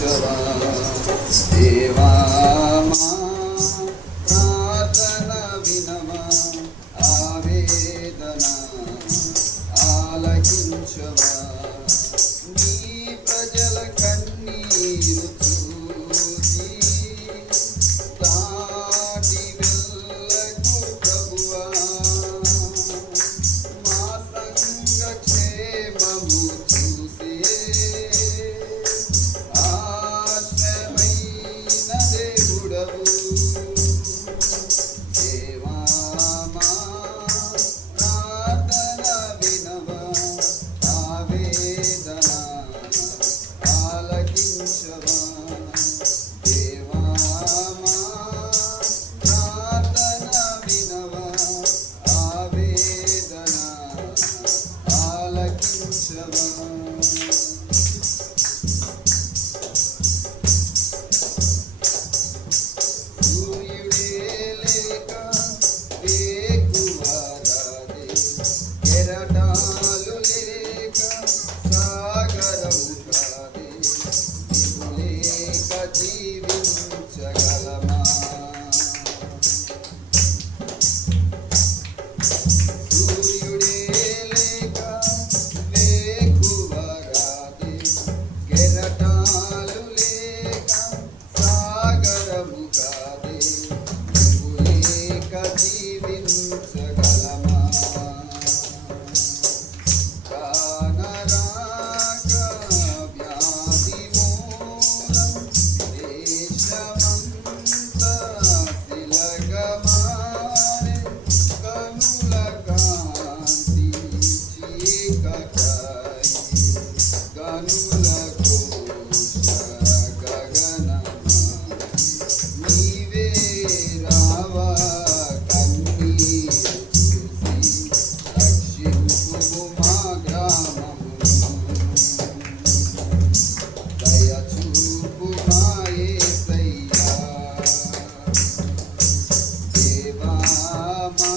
ఆలకించవా దేవా మా ప్రార్థన వినవా ఆవేదన ఆలకించవా నీ ప్రజల కన్నీరు చూసి దాటి వెళ్ళకు ప్రభువా మా సంగ క్షేమము చూసి ఆశ్రయమైన దేవుడవు దేవా మా ప్రార్థన వినవా ఆవేదన ఆలకించవా దేవా మా ప్రార్థన వినవా ఆవేదన ఆలకించవా సూర్యుడే లేక వేకువరాదే కెరటాలు లేక సాగరము కాదే నీవు లేక జీవించగలమా సూర్యుడే లేక వేకువరాదే కెరటాలు లేక సాగరము కాదే నీవు లేక జీవించగలమా కానరాక వ్యాధి మూలం దేశమంతా శిలగమారే కనుల కాంతి చీకటాయి కనుల ఘోష గగనమాయి నీవే రావా కన్నీరు చూసి రక్షింపుము మా గ్రామమును దయచూపు మా యేసయ్యా దేవా మా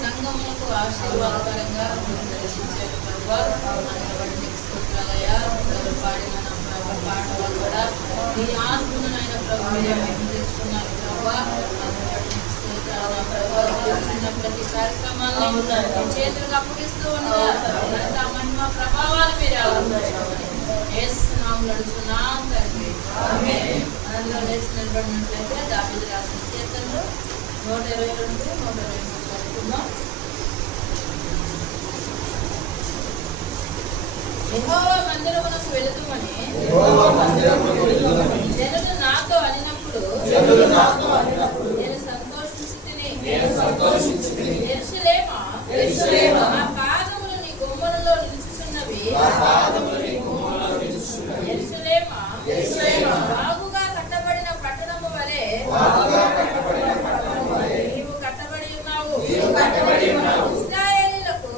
సంఘములకు ఆశీర్వాదకరంగా పాడిన పాటలు కూడా మీ ఆత్మనైన ప్రభు తెచ్చుకున్నారు ప్రతి కార్యక్రమాన్ని చేతులకు అప్పగిస్తూ ఉండగా మహిమ ప్రభావాలు మీరు నడుచుకున్నాం తండ్రి. అందులో లేచి నిలబడినట్లయితే దావీదు రాసిన కీర్తనలు 122, 123 చదువుకుందాం. యెహోవా మందిరమునకు వెళుతుమని జనులు నాతో అనినప్పుడు నేను సంతోషించితిని. యెరూషలేమా, నా పాదములు నీ గుమ్మలలో నిలుచుచున్నవి. యెరూషలేమా, బాగుగా కట్టబడిన పట్టణము వలె నీవు కట్టబడి ఉన్నావు. ఇశ్రాయేలీయులకు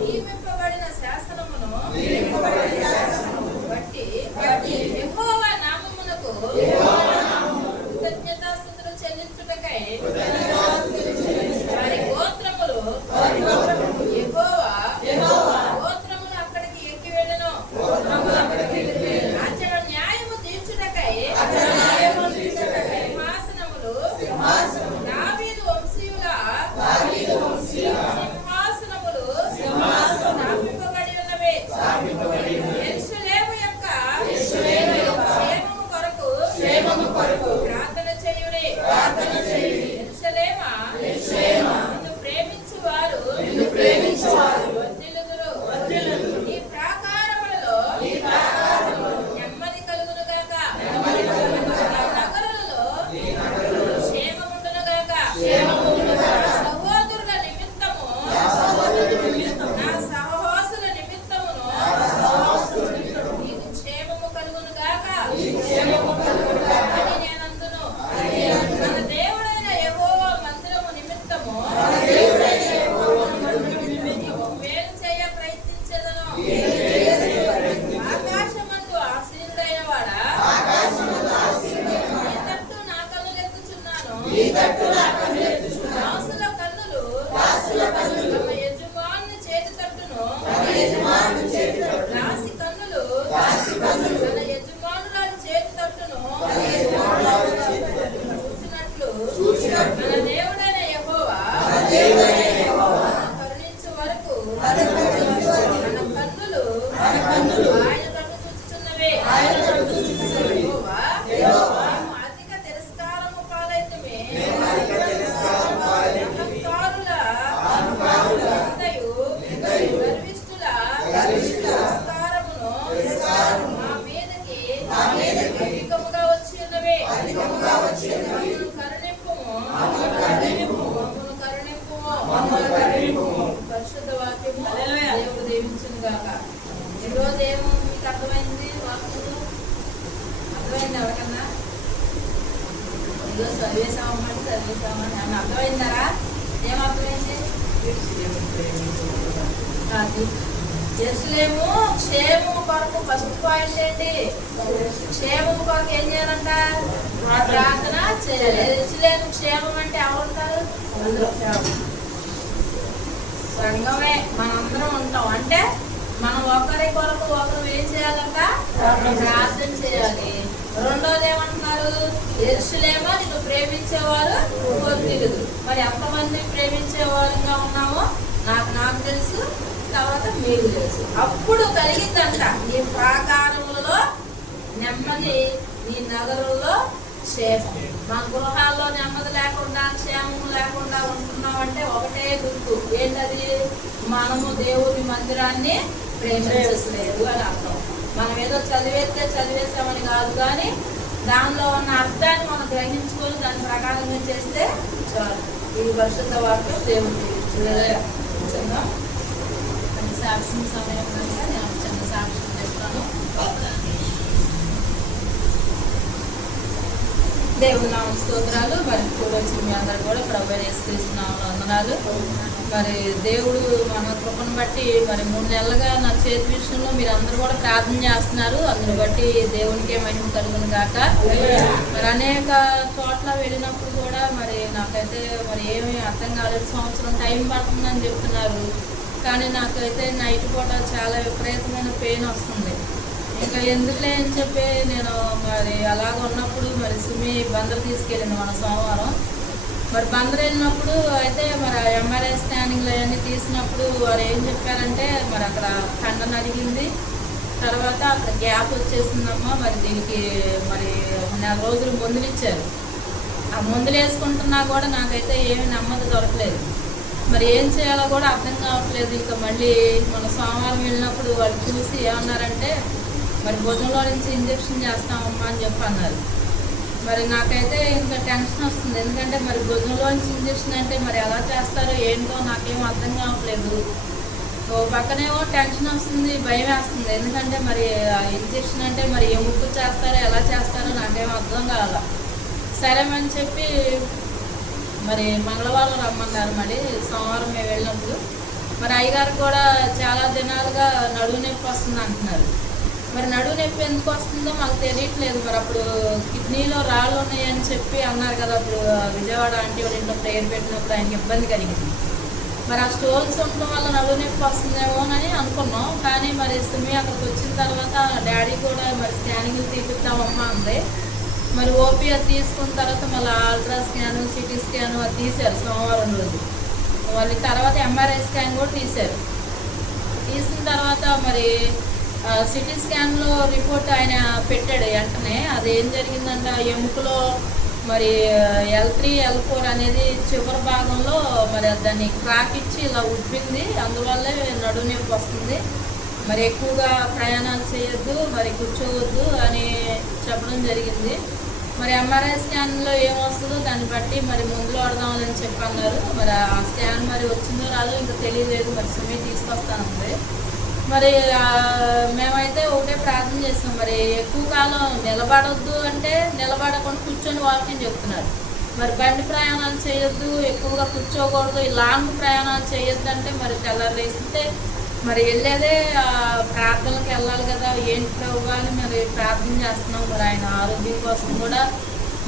నియమింపబడిన శాసనమును బట్టి యెహోవా నామమునకు కృతజ్ఞతాస్తుతులు చెల్లించుటకై వారి గోత్రములు యెహోవా గోత్రములు అక్కడికి ఎక్కి వెళ్ళెను. అతడు న్యాయము తీర్చుటకై సింహాసనములు దావీదు వంశీయుల సింహాసనములు స్థాపింపబడి ఉన్నవి. యెరూషలేము యొక్క క్షేమము కొరకు ప్రార్థన చేయుడి. యెరూషలేమా, నిన్ను ప్రేమించు వారు వర్ధిల్లుదురు. నీ ప్రాకారములలో నెమ్మది కలుగును గాక. నగరులలో క్షేమముండును గాక. సహోదరుల నిమిత్తము నా సహవాసుల నిమిత్తమును నీకు క్షేమము కలుగును గాక అని నేనందును. మన దేవుడైన యెహోవా మందిరము నిమిత్తము మేలు చేయ ప్రయత్నించెదను. ఆకాశమందు ఆసీనుడైన వాడా, నీ తట్టు నా కన్నులెత్తుచున్నాను. దాసుల కన్నులు తమ యజమానుని చేతి తట్టును, దాసి కన్నులు తన యజమానురాలి చేతి తట్టును చూచినట్లు మన దేవుడైన యెహోవా కరుణించు వరకు మన కన్నులు ఆయన కన్ను చూచుచున్నవే. యెహోవా, మేము అధిక తిరస్కారము పాలైతిమి. అహంకారుల నిందయు గర్విష్ఠుల తిరస్కారమును మా మీదకి అధికముగా వచ్చి ఉన్నవి. మమ్మను కరుణింపుము. పరిశుద్ధ వాక్యము దేవుడు దీవించును గాక. ఈరోజు ఏమో మీకు అర్థమైంది? వాక్యము అర్థమైంది ఎవరికన్నా? ఈరోజు చదివేసామని అని అర్థమైందారా? ఏమర్థమైంది? యెరూషలేము క్షేమము కొరకు ఫస్ట్ పాయింట్ ఏంటి? క్షేమము కొరకు ఏం చేయాలంట? ప్రార్థన చేయాలి. యెరూషలేము క్షేమం అంటే ఎవరుంటారు? సంఘమే, మనందరం ఉంటాం. అంటే మనం ఒకరి కొరకు ఒకరు ఏం చేయాలంట? ప్రార్థన చేయాలి. రెండోది ఏమంటున్నారు? యెరూషలేమా, నిన్ను ప్రేమించేవారు వర్ధిల్లుదురు. మరి ఎంతమంది ప్రేమించేవారుగా ఉన్నామో నాకు తెలుసు, తర్వాత మీకు తెలుసు. అప్పుడు కలిగిందంట నీ ప్రాకారములలో నెమ్మది, నీ నగరంలో క్షేమం. మన గృహాల్లో నెమ్మది లేకుండా క్షేమం లేకుండా ఉంటున్నామంటే ఒకటే గుర్తు ఏంటది? మనము దేవుని మందిరాన్ని ప్రేమించలేదు అని అర్థం. మనం ఏదో చదివేసామని కాదు, కానీ దానిలో ఉన్న అర్థాన్ని మనం గ్రహించుకొని దాని ప్రకారంగా చేస్తే చాలు. ఈ పరిశుద్ధ వాక్యం దేవుడు చిన్న సాక్షి సమయం కనుక నేను చిన్న సాక్ష్యం చేస్తాను. దేవుని నామ స్తోత్రాలు. మరి కూడా వచ్చిన అందరికి కూడా ప్రభు యేసుక్రీస్తునామములో వందనాలు. మరి దేవుడు మన కృపను బట్టి మరి 3 నెలలుగా నా చేతి విషయంలో మీరు అందరూ కూడా ప్రార్థన చేస్తున్నారు. అందుని బట్టి దేవునికే మహిమ కలుగును గాక. మరి అనేక చోట్ల వెళ్ళినప్పుడు కూడా మరి నాకైతే మరి ఏమీ అర్థం కాలేదు. సంవత్సరం టైం పడుతుందని చెప్తున్నారు, కానీ నాకైతే నైట్ పూట చాలా విపరీతమైన పెయిన్ వస్తుంది. ఇంకా ఎందుకులే అని చెప్పి నేను మరి అలాగ ఉన్నప్పుడు మరి సుమి బందరు తీసుకెళ్ళింది మన సోమవారం. మరి బందరు వెళ్ళినప్పుడు అయితే మరి ఎంఆర్ఐ స్కానింగ్లు అవన్నీ తీసినప్పుడు వారు ఏం చెప్పారంటే మరి అక్కడ కండ నలిగింది, తర్వాత అక్కడ గ్యాప్ వచ్చేసిందమ్మా. మరి దీనికి మరి 4 రోజులు మందులు ఇచ్చారు. ఆ మందులు వేసుకుంటున్నా కూడా నాకైతే ఏమీ నెమ్మది దొరకలేదు. మరి ఏం చేయాలో కూడా అర్థం కావట్లేదు. ఇంకా మళ్ళీ మన సోమవారం వెళ్ళినప్పుడు వాళ్ళు చూసి ఏమన్నారంటే మరి భుజంలో నుంచి ఇంజక్షన్ చేస్తామమ్మా అని చెప్పి అన్నారు. మరి నాకైతే ఇంకా టెన్షన్ వస్తుంది, ఎందుకంటే మరి భుజంలో నుంచి ఇంజక్షన్ అంటే మరి ఎలా చేస్తారో ఏంటో నాకేం అర్థం కావట్లేదు. ఓ పక్కనేమో టెన్షన్ వస్తుంది, భయం వేస్తుంది, ఎందుకంటే మరి ఆ ఇంజక్షన్ అంటే మరి ఎముక చేస్తారో ఎలా చేస్తారో నాకేం అర్థం కావాల. సరే అని చెప్పి మరి మంగళవారం రమ్మన్నారు. మరి సోమవారం మేము వెళ్ళినప్పుడు మరి అయ్యగారు కూడా చాలా దినాలుగా నడుము నొప్పి వస్తుంది అంటున్నారు. మరి నడుము నొప్పి ఎందుకు వస్తుందో మాకు తెలియట్లేదు. మరి అప్పుడు కిడ్నీలో రాళ్ళు ఉన్నాయని చెప్పి అన్నారు కదా, అప్పుడు విజయవాడ ఆంటీ వాళ్ళ ఇంట్లో ప్రేయర్ పెట్టినప్పుడు ఆయనకి ఇబ్బంది కలిగింది. మరి ఆ స్టోన్స్ ఉండడం వల్ల నడుము నొప్పి వస్తుందేమోనని అనుకున్నాం. కానీ మరి సుమి అక్కడికి వచ్చిన తర్వాత డాడీ కూడా మరి స్కానింగ్లు తీపిద్దామమ్మా అంది. మరి ఓపీ అది తీసుకున్న తర్వాత మళ్ళీ అల్ట్రా స్కాను, సిటీ స్కాను అది తీశారు సోమవారం రోజు. మళ్ళీ తర్వాత ఎంఆర్ఐ స్కాన్ కూడా తీశారు. తీసిన తర్వాత మరి సిటీ స్కాన్లో రిపోర్ట్ ఆయన పెట్టాడు వెంటనే. అది ఏం జరిగిందంటే ఎముకలో మరి L3, L4 అనేది చివరి భాగంలో మరి దాన్ని క్రాక్ ఇచ్చి ఇలా ఉబ్బింది, అందువల్లే నడుము నొప్పి వస్తుంది. మరి ఎక్కువగా ప్రయాణాలు చేయొద్దు, మరి కూర్చోవద్దు అని చెప్పడం జరిగింది. మరి ఎంఆర్ఐ స్కాన్లో ఏమొస్తుందో దాన్ని బట్టి మరి ముందులో ఆడదామని చెప్పి అన్నారు. మరి ఆ స్కాన్ మరి వచ్చిందో రాదో ఇంకా తెలియలేదు. మరి సుమి తీసుకొస్తానంది. మరి మేమైతే ఒకటే ప్రార్థన చేస్తాం, మరి ఎక్కువ కాలం నిలబడొద్దు అంటే నిలబడకుండా కూర్చొని వాకింగ్ చెప్తున్నారు. మరి బండి ప్రయాణాలు చేయొద్దు, ఎక్కువగా కూర్చోకూడదు, లాంగ్ ప్రయాణాలు చేయొద్దు అంటే మరి తెల్లారేస్తే మరి వెళ్ళేదే ప్రార్థనలకు వెళ్ళాలి కదా, ఏంటి ప్రభు అని మరి ప్రార్థన చేస్తున్నాం. మరి ఆయన ఆరోగ్యం కోసం కూడా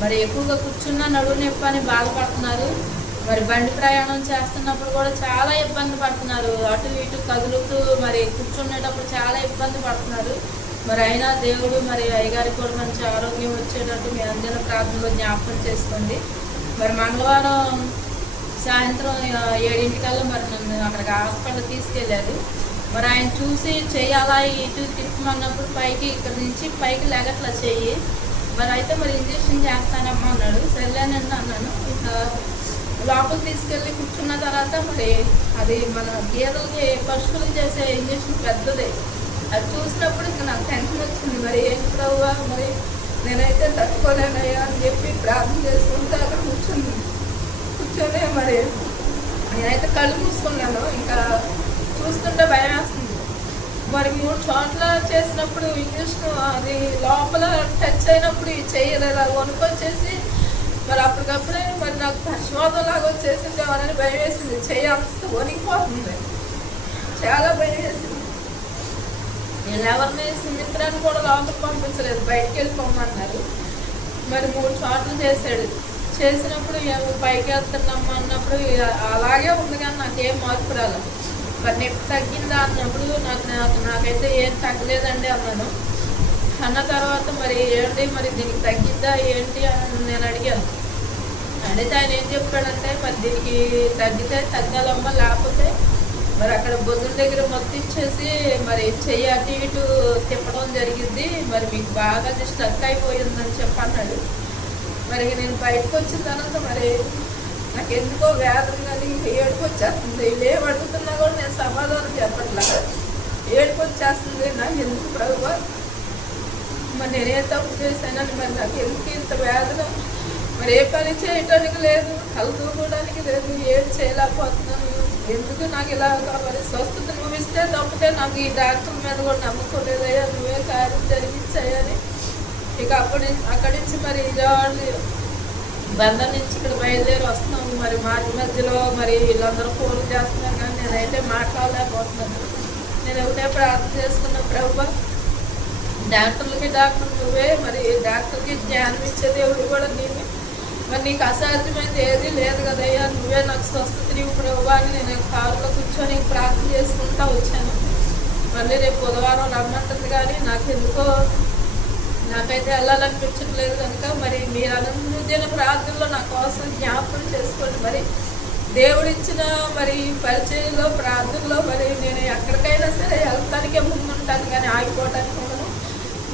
మరి ఎక్కువగా కూర్చున్న నడుము నొప్పి అని బాధపడుతున్నారు. మరి బండి ప్రయాణం చేస్తున్నప్పుడు కూడా చాలా ఇబ్బంది పడుతున్నారు, అటు ఇటు కదులుతూ మరి కూర్చునేటప్పుడు చాలా ఇబ్బంది పడుతున్నారు. మరి అయినా దేవుడు మరి అయ్యగారికి కూడా మంచి ఆరోగ్యం వచ్చేటట్టు మీ అందరిన ప్రార్థనలో జ్ఞాపకం చేసుకోండి. మరి మంగళవారం సాయంత్రం 7 మరి నన్ను అక్కడికి హాస్పిటల్ తీసుకెళ్ళారు. మరి ఆయన చూసి చెయ్యాలా ఇటు తిప్పమన్నప్పుడు పైకి ఇక్కడ నుంచి పైకి లెగట్లా చెయ్యి, మరి అయితే మరి ఇంజక్షన్ చేస్తానమ్మా అన్నాడు. సరేలేనండి అన్నాను. ఇంకా లోపల తీసుకెళ్ళి కూర్చున్న తర్వాత మరి అది మన గేదెలకి పశువులకు చేసే ఇంజక్షన్ పెద్దదే. అది చూసినప్పుడు ఇంకా నాకు టెన్షన్ వచ్చింది. మరి ఏంటి ప్రభువా, మరి నేనైతే తట్టుకోలేనయ్యా అని చెప్పి ప్రార్థన చేసుకుంటే అక్కడ కూర్చొని మరి నేనైతే కళ్ళు మూసుకున్నాను. ఇంకా చూస్తుంటే భయం వేస్తుంది. మరి 3 చోట్ల చేసినప్పుడు ఇంజక్షన్ అది లోపల టచ్ అయినప్పుడు ఈ చెయ్యి ఇలా వణుకొచ్చేసి మరి అప్పటికప్పుడే మరి నాకు పశ్చిమోదం లాగా వచ్చేసింది ఎవరని భయం వేసింది. చెయ్యి అంత వణికిపోతుంది, చాలా భయం వేసింది. నేను ఎవరిని సుమిత్రాన్ని కూడా లోపలికి పంపించలేదు, బయటికి వెళ్ళిపోమన్నారు. మరి 3 చోట్ల చేశాడు. చేసినప్పుడు పైకి వెళ్తున్నామ్మా అన్నప్పుడు అలాగే ఉంది, కానీ నాకేం మార్పు రాలేదు. మరి నొప్పి తగ్గిందా అన్నప్పుడు నాకైతే ఏం తగ్గలేదండి అన్నాను. అన్న తర్వాత మరి ఏంటి మరి దీనికి తగ్గిద్దా ఏంటి అని నేను అడిగాను. అడిగితే ఆయన ఏం చెప్పాడంటే మరి దీనికి తగ్గితే తగ్గాలమ్మా, లేకపోతే మరి అక్కడ బొద్దుల దగ్గర మొత్తం ఇచ్చేసి మరి చెయ్యి అటు ఇటు తిప్పడం జరిగింది, మరి మీకు బాగా స్టక్ అయిపోయిందని చెప్పన్నాడు. మరి నేను బయటకు వచ్చిన తర్వాత మరి నాకు ఎందుకో వేదన కానీ ఏడుపు వచ్చేస్తుంది. ఇవేం అడుగుతున్నా కూడా నేను సమాధానం చెప్పట్లా, ఏడుపు వచ్చేస్తుంది. నాకు ఎందుకు ప్రభువా, మరి నేనే తప్పు చేశానని, మరి నాకు ఎందుకు ఇంత వేదన, మరి ఏ పని చేయటానికి లేదు, కళ్ళు దూకోవడానికి లేదు, ఏం చేయలేకపోతున్నాను, ఎందుకు నాకు ఇలా మరి స్వస్థత నువ్వు ఇస్తే తప్పితే నాకు ఈ డాక్టర్ మీద కూడా నమ్మకలేదయ్యా, నువ్వే కార్యం జరిగించాయని. ఇక అక్కడి నుంచి మరి విజయవాడ బందర్ నుంచి ఇక్కడ బయలుదేరి వస్తున్నాము. మరి మార్చి మధ్యలో మరి వీళ్ళందరూ ఫోన్ చేస్తున్నారు కానీ నేనైతే మాట్లాడలేకపోతున్నాను. నేను ఒకటే ప్రార్థన చేసుకున్న ప్రభువా, డాక్టర్ నువ్వే, మరి డాక్టర్కి జ్ఞానం ఇచ్చే దేవుడు కూడా నీవే. మరి నీకు అసాధ్యమైనది ఏది లేదు కదయ్యా, నువ్వే నాకు స్వస్థతని ప్రభువా అని నేను కారులో కూర్చొని ప్రార్థన చేసుకుంటూ వచ్చాను. మళ్ళీ రేపు బుధవారం రమ్మంటుంది కానీ నాకైతే వెళ్ళాలనిపించట్లేదు కనుక మరి మీరు అనుదిన ప్రార్థనలో నా కోసం జ్ఞాపకం చేసుకోండి. మరి దేవుడిచ్చిన మరి పరిచయంలో ప్రార్థనలో మరి నేను ఎక్కడికైనా సరే వెళ్తానికే ముందుంటాను కానీ ఆగిపోవటానికి ఉండను.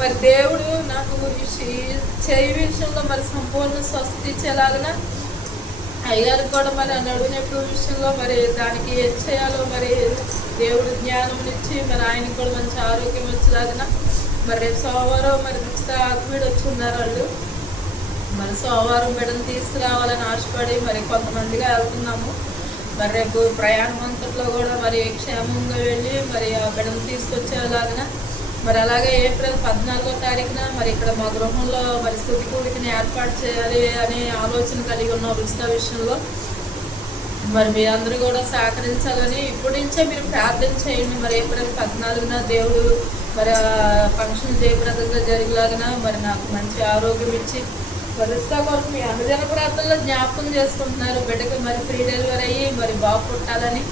మరి దేవుడు నాకు చేయి విషయంలో మరి సంపూర్ణ స్వస్థత ఇచ్చేలాగా అయ్యగారికి కూడా మరి నడునొప్పి విషయంలో మరి దానికి ఏం చేయాలో మరి దేవుడు జ్ఞానం ఇచ్చి మరి ఆయనకు కూడా మంచి ఆరోగ్యం వచ్చేలాగా మరి రేపు సోమవారం మరి ఆత్మీయుడు వచ్చి ఉన్నారు వాళ్ళు. మరి సోమవారం బిడ్డను తీసుకురావాలని ఆశపడి మరి కొంతమందిగా వెళ్తున్నాము. మరి రేపు ప్రయాణం అంతట్లో కూడా మరి క్షేమంగా వెళ్ళి మరి ఆ బిడ్డను తీసుకొచ్చేలాగా మరి అలాగే ఏప్రిల్ 14వ తారీఖున మరి ఇక్కడ మా గృహంలో మరి స్తుతి కూడికని ఏర్పాటు చేయాలి అనే ఆలోచన కలిగి ఉన్న రుచిత విషయంలో మరి మీ అందరూ కూడా సహకరించాలని ఇప్పటి నుంచే మీరు ప్రార్థన చేయండి. మరి ఏప్రిల్ 14న దేవుడు మరి ఫంక్షన్ జయప్రదంగా జరిగేలాగా మరి నాకు మంచి ఆరోగ్యం ఇచ్చి పరిస్థితి కొరకు మీ అనుదిన ప్రార్థనలో జ్ఞాపకం చేసుకుంటున్నారు. బిడ్డకి మరి ఫ్రీ డెలివరీ అయ్యి మరి బాగు పుట్టాలని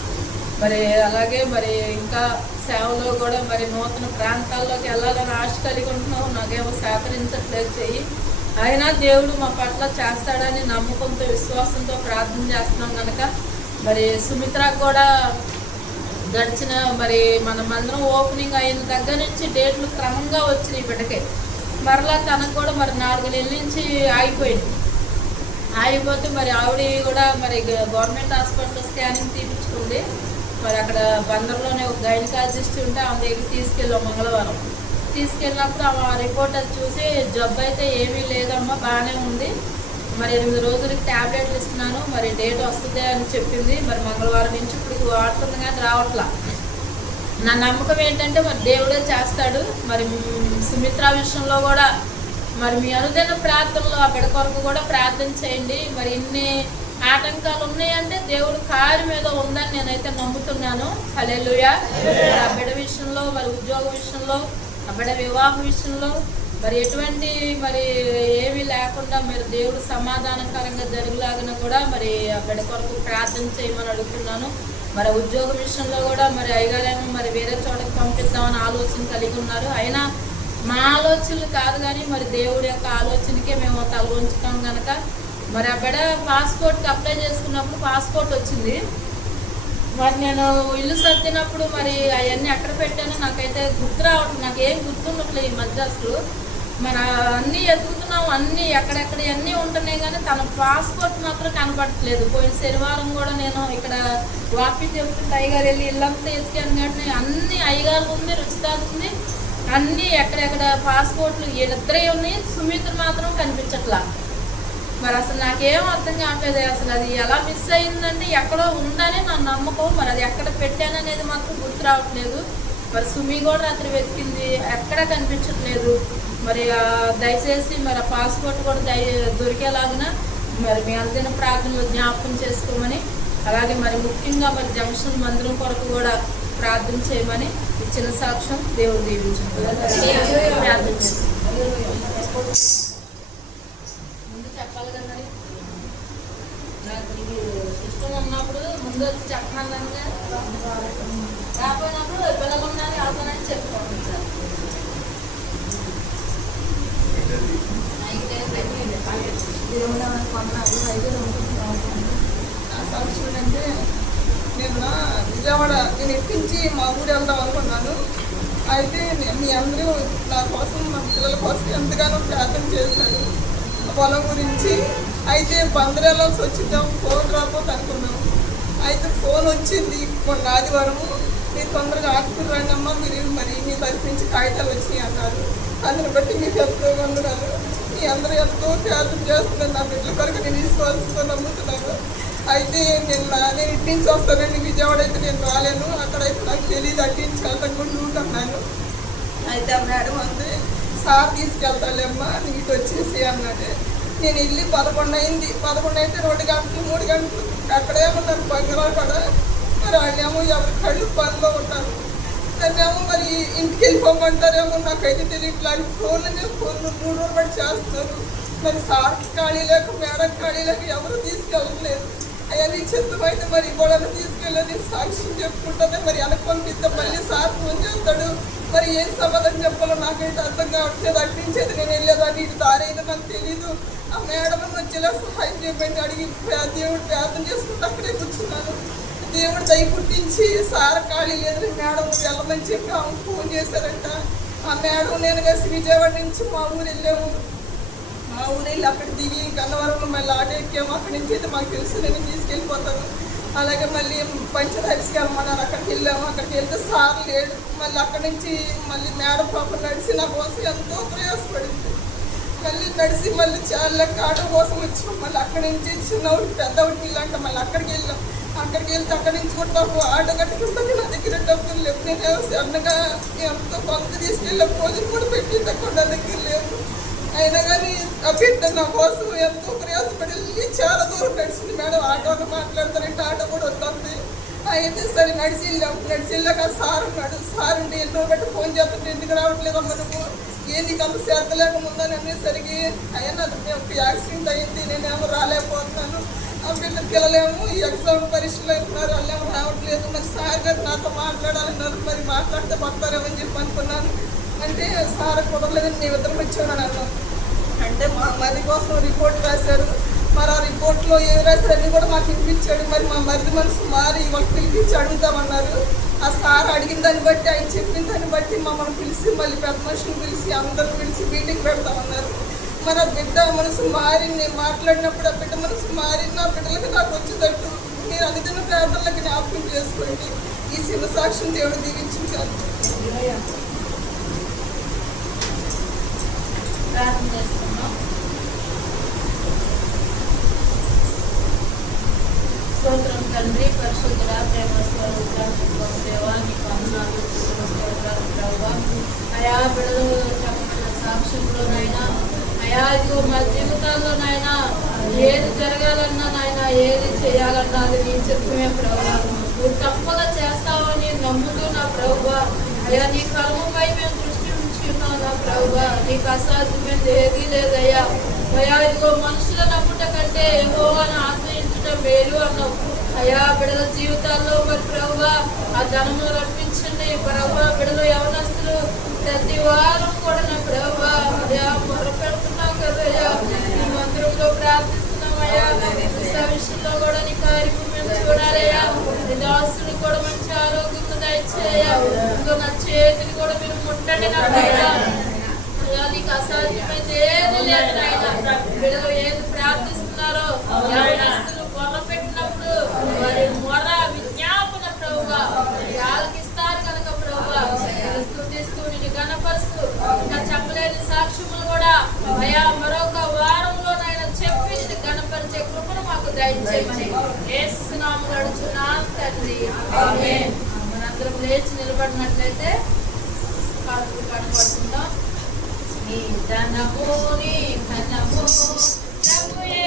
మరి అలాగే మరి ఇంకా సేవలో కూడా మరి నూతన ప్రాంతాల్లోకి వెళ్ళాలని ఆశ కలిగి ఉంటున్నాం. నాకేమో సహకరించట్లేదు చెయ్యి, అయినా దేవుడు మా పట్ల చేస్తాడని నమ్మకంతో విశ్వాసంతో ప్రార్థన చేస్తున్నాం కనుక మరి సుమిత్రకు కూడా గడిచిన మరి మన మందిరం ఓపెనింగ్ అయిన దగ్గర నుంచి డేట్లు క్రమంగా వచ్చినాయి బిడ్డకే. మరలా తనకు కూడా మరి 4 నెలల నుంచి ఆగిపోతే మరి ఆవిడ కూడా మరి గవర్నమెంట్ హాస్పిటల్లో స్కానింగ్ తీపించుకుంది. మరి అక్కడ బందర్లోనే ఒక గైనకాలజిస్ట్ ఉంటే ఆమె దగ్గరికి తీసుకెళ్ళాం మంగళవారం. తీసుకెళ్ళినప్పుడు ఆ రిపోర్ట్ అది చూసి జబ్బు అయితే ఏమీ లేదమ్మా, బాగానే ఉంది, మరి 8 రోజులకి ట్యాబ్లెట్లు ఇస్తున్నాను, మరి డేట్ వస్తుంది అని చెప్పింది. మరి మంగళవారం నుంచి ఇప్పుడు వాడుతుంది కానీ రావట్లా. నా నమ్మకం ఏంటంటే మరి దేవుడే చేస్తాడు. మరి సుమిత్ర విషయంలో కూడా మరి మీ అనుదిన ప్రార్థనలో ఆ బిడ్డ కొరకు కూడా ప్రార్థన చేయండి. మరి ఇన్ని ఆటంకాలు ఉన్నాయంటే దేవుడు కారు మీద ఉందని నేనైతే నమ్ముతున్నాను. హల్లెలూయా. ఆ బిడ్డ విషయంలో మరి ఉద్యోగ విషయంలో ఆ బిడ్డ వివాహ విషయంలో మరి ఎటువంటి మరి ఏమీ లేకుండా మరి దేవుడు సమాధానకరంగా జరుగులాగిన కూడా మరి ఆ బిడ్డ కొరకు ప్రార్థన చేయమని అడుగుతున్నాను. మరి ఉద్యోగ విషయంలో కూడా మరి అయ్యగారేమో మరి వేరే చోటకి పంపిద్దామని ఆలోచన కలిగి ఉన్నారు. అయినా మా ఆలోచనలు కాదు కానీ మరి దేవుడి యొక్క ఆలోచనకే మేము తల ఉంచుతాం కనుక మరి ఆ బిడ్డ పాస్పోర్ట్కి అప్లై చేసుకున్నప్పుడు పాస్పోర్ట్ వచ్చింది. మరి నేను ఇల్లు సర్దినప్పుడు మరి అవన్నీ ఎక్కడ పెట్టానో నాకైతే గుర్తు రావడం, నాకేం గుర్తుండట్లేదు ఈ మధ్య అసలు. మరి అన్నీ ఎదుగుతున్నాం, అన్నీ ఎక్కడెక్కడ అన్నీ ఉంటున్నాయి కానీ తన పాస్పోర్ట్ మాత్రం కనపడట్లేదు. పోయిన శనివారం కూడా నేను ఇక్కడ వాకింగ్ చెప్తుంటే అయ్యగారు వెళ్ళి ఇల్లంతా ఎత్తికాను కానీ అన్ని అయ్యగారు ఉంది, రుచితాలు ఉంది, అన్నీ ఎక్కడెక్కడ పాస్పోర్ట్లు వీళ్ళిద్దరే ఉన్నాయి, సుమిత్ర మాత్రం కనిపించట్లా. మరి అసలు నాకేం అర్థం కావట్లేదు. అసలు అది ఎలా మిస్ అయిందంటే ఎక్కడో ఉందని నా నమ్మకం. మరి అది ఎక్కడ పెట్టాననేది మాత్రం గుర్తు రావట్లేదు. మరి సుమి కూడా రాత్రి వెతికింది, ఎక్కడా కనిపించట్లేదు. మరి దయచేసి మరి పాస్పోర్ట్ కూడా దొరికేలాగున మరి మీ అందరిన ప్రార్థనలో జ్ఞాపకం చేసుకోమని, అలాగే మరి ముఖ్యంగా మరి జంక్షన్ మందిరం కొరకు కూడా ప్రార్థన చేయమని ఇచ్చిన సాక్ష్యం దేవుడు దీవించండి. ప్రార్థన ముందు చెప్పాలి కదా, మరి నాకు ఇది ఇష్టం ఉన్నప్పుడు ముందు వచ్చి చెప్పమన్నాను, రాకపోయినప్పుడు పిల్లలు ఉన్నారు అవుతానని చెప్పుకోండి సార్. సంవత్సరం అంటే నిన్న విజయవాడ నేను ఎక్కించి మా ఊరు వెళ్దాం అనుకున్నాను. అయితే మీ అందరూ నా కోసం మా పిల్లల కోసం ఎంతగానో ప్రార్థన చేశారు పొలం గురించి. అయితే బందర్ వెళ్ళాల్సి వచ్చిద్దాం, ఫోన్ రాకపోతే అనుకున్నాం. అయితే ఫోన్ వచ్చింది మొన్న ఆదివారము, మీరు తొందరగా ఆకుకూర రండి అమ్మ, మీరు మరి మీ తరఫు నుంచి కాగితాలు వచ్చినాయి అన్నారు. అందుని బట్టి మీకు ఎంతో వందనాలు. మీ అందరూ ఎంతో ప్రార్థన చేస్తున్నారు. నా బిడ్డల కొరకు నేను విశ్వాసంతో నమ్ముతున్నాను. అయితే నేను ఇట్టించి వస్తానండి, విజయవాడ అయితే నేను రాలేను, అక్కడైతే నాకు తెలియదు, అట్టించి వెళ్తాకుండా ఉంటున్నాను. అయితే ఆ మేడం అంటే సార్ తీసుకెళ్తాలేమ్మా, నీకు వచ్చేసి అన్నాడు. నేను వెళ్ళి 11 అయింది. 11 అయితే 2 గంటలు 3 గంటలు అక్కడేమన్నారు బంగారు కూడా. మరి వాళ్ళేమో ఎవరి కళ్ళు పనిలో ఉంటారు. దాన్నేమో మరి ఇంటికి వెళ్ళిపోమంటారేమో నాకైతే తెలియట్లేదు. ఫోన్లు 3 రోజులు బట్టి చేస్తున్నారు. మరి సార్కి ఖాళీ లేక మేడం ఖాళీ లేక ఎవరు తీసుకెళ్ళట్లేదు. అవన్నీ చెత్తమైతే మరి కూడా తీసుకెళ్ళని సాక్ష్యం చెప్పుకుంటానే మరి వెనక్కి పంపిస్తే మళ్ళీ సార్ ఫోన్ చేస్తాడు. మరి ఏం సమాధానం చెప్పాలో నాకైతే అర్థం కావట్లేదు. అట్టించేది నేను వెళ్ళేదాన్ని ఇటు దారి అయితే నాకు తెలీదు. ఆ మేడం వచ్చేలా సహాయం చేయమని అడిగి దేవుడు ప్రార్థన చేసుకుంటూ అక్కడే కూర్చున్నాను. దేవుడు దయ పుట్టించి సార్ ఖాళీ లేదు మేడం వెళ్ళమని చెప్పి ఆమె ఫోన్ చేశారంట. ఆ మేడం నేను కలిసి విజయవాడ నుంచి మా ఊరు వెళ్ళాము. మా ఊరు వెళ్ళి అక్కడ దిగి గన్నవరంలో మళ్ళీ ఆటో ఎక్కాము. అక్కడి నుంచి అయితే మాకు తెలుసు నేను తీసుకెళ్ళిపోతాను. అలాగే మళ్ళీ పంచదార్స్కి వెళ్ళమన్నారు. అక్కడికి వెళ్ళాము. అక్కడికి వెళ్తే సార్ లేడు. మళ్ళీ అక్కడి నుంచి మళ్ళీ మేడం పాప నడిచి నా కోసం ఎంతో ప్రయాసపడింది. మళ్ళీ నడిచి మళ్ళీ చాలా ఆటో కోసం వచ్చాం. మళ్ళీ అక్కడి నుంచి చిన్నవాడికి పెద్దవాడికి వెళ్ళంట. మళ్ళీ అక్కడికి వెళ్ళాం. అక్కడికి వెళ్తే అక్కడి నుంచి కూడా నాకు ఆటో కట్టుకుంటాను. నా దగ్గర డబ్బులు లేవు. నేను అన్నగా ఎంతో కొంత తీసుకెళ్ళాం. భోజనం కూడా పెట్టి తక్కువ నా దగ్గర లేవు. అయినా కానీ ఆ బిడ్డ నా కోసం ఎంతో ప్రయాసపడి చాలా దూరం నడిచింది. మేడం ఆటోలో మాట్లాడతానంటే ఆటో కూడా వస్తుంది. అయితే సరే నడిచి వెళ్ళాం. నడిచి వెళ్ళాక సార్ ఉన్నాడు. సార్ ఉండి ఎన్నో బట్టి ఫోన్ చేస్తుంటే ఎందుకు రావట్లేదమ్మా నువ్వు ఏంది అంత చేతలేక ముందని అనేసరికి అయ్యా నాకు ఒక యాక్సిడెంట్ అయింది నేనేమో రాలేకపోతున్నాను. ఆ బిడ్డకి వెళ్ళలేము. ఈ ఎగ్జామ్ పరీక్షలో ఉన్నారు వాళ్ళేమో రావట్లేదు. మరి సార్ గారు నాతో మాట్లాడాలన్నారు. మరి మాట్లాడితే పడతారేమని చెప్పి అనుకున్నాను. అంటే సార్ కుదరలేదని మేము ఇద్దరం వచ్చాను అన్నాను. అంటే మా మరిది కోసం రిపోర్ట్ రాశారు. మరి ఆ రిపోర్ట్లో ఏం రాశారు అన్నీ కూడా మాకు వినిపించాడు. మరి మా మరిది మనసు మారి వాళ్ళకి పిలిపించి అడుగుతామన్నారు. ఆ సార్ అడిగిన దాన్ని బట్టి ఆయన చెప్పిన దాన్ని బట్టి మమ్మల్ని పిలిచి మళ్ళీ పెద్ద మనుషులు పిలిచి అందరూ పిలిచి మీటింగ్ పెడతామన్నారు. మరి ఆ బిడ్డ మనసు మారి నేను మాట్లాడినప్పుడు ఆ బిడ్డ మనసు మారి నా బిడ్డలకి నాకు వచ్చేటట్టు మీరు అనుదిన ప్రార్థనలకి జ్ఞాపకం చేసుకోండి. ఈ శివ సాక్ష్యం దేవుడు దీవించారు. ప్రార్థన చేసుకున్నాం. స్తోత్రం తండ్రి, పరిశుద్ధుడా, ప్రేమ స్వరూపుడా, దేవా నీకు వందనాలు, స్తోత్రాలు ప్రభువా. అయా బిడ్డలు చెప్పబడిన సాక్ష్యంలోనైనా అయా ఇదిగో మా జీవితాల్లోనైనా ఏది జరగాలన్నా నాయన ఏది చేయాలన్నా అది నీ చిత్తమే ప్రభువా. నువ్వు తప్పగా చేస్తావని నమ్ముతూ నా ప్రభువా అయా నీ కర్మపై మేము దృష్టి ఉంచి ఉన్నావు నా ప్రభువా. నీకు అసాధ్యమైనది ఏదీ లేదయ్యా. అయా ఇదిగో మనుషుల నమ్ముట కంటే యెహోవాను ఆశ్రయించడం మేలు అన్నావు. అయా బిడ్డల జీవితాల్లో మరి ప్రభువా ఆ ధనము రప్పించండి ప్రభువా. బిడ్డలు యవనస్తులు ప్రతి వారం కూడా నా ప్రభువా అయా మొదలు పెడుతున్నావు కదయ్యా. నీ మందిరంలో ప్రార్థిస్తున్నామయ్యా. విషయంలో కూడా నీ కార్యక్రమం మేము చూడాలయ్యా. నీ దాసుని కూడా మంచి ఆరోగ్యం దయచేయ్యా. ఇంకో నా చేతిని కూడా మీరు ముట్టండి నాకయ్యా. నీకు అసాధ్యమైతే ఏది లేదు నాయన. బిడ్డలు ఏది ప్రార్థిస్తున్నారో యవనస్తులు మొర పెట్టినప్పుడు వారి మొర విజ్ఞాపన ప్రభువా ఆలకిస్తారు కనుక ప్రభువా స్తుతిస్తూ నిన్ను గణపరుస్తూ ఇంకా చెప్పలేని సాక్ష్యములు కూడా అయా మరొక వారంలోనైనా చెప్పి నిన్ను గణపరిచే కృపను మాకు దయచేయమని యేసు నామములో అడుగుచున్నాను తండ్రి, ఆమేన్. మనందరం లేచి నిలబడినట్లయితే పాటలు పాడుకుందాం. నీ ధనము నీ ఘనము ప్రభువే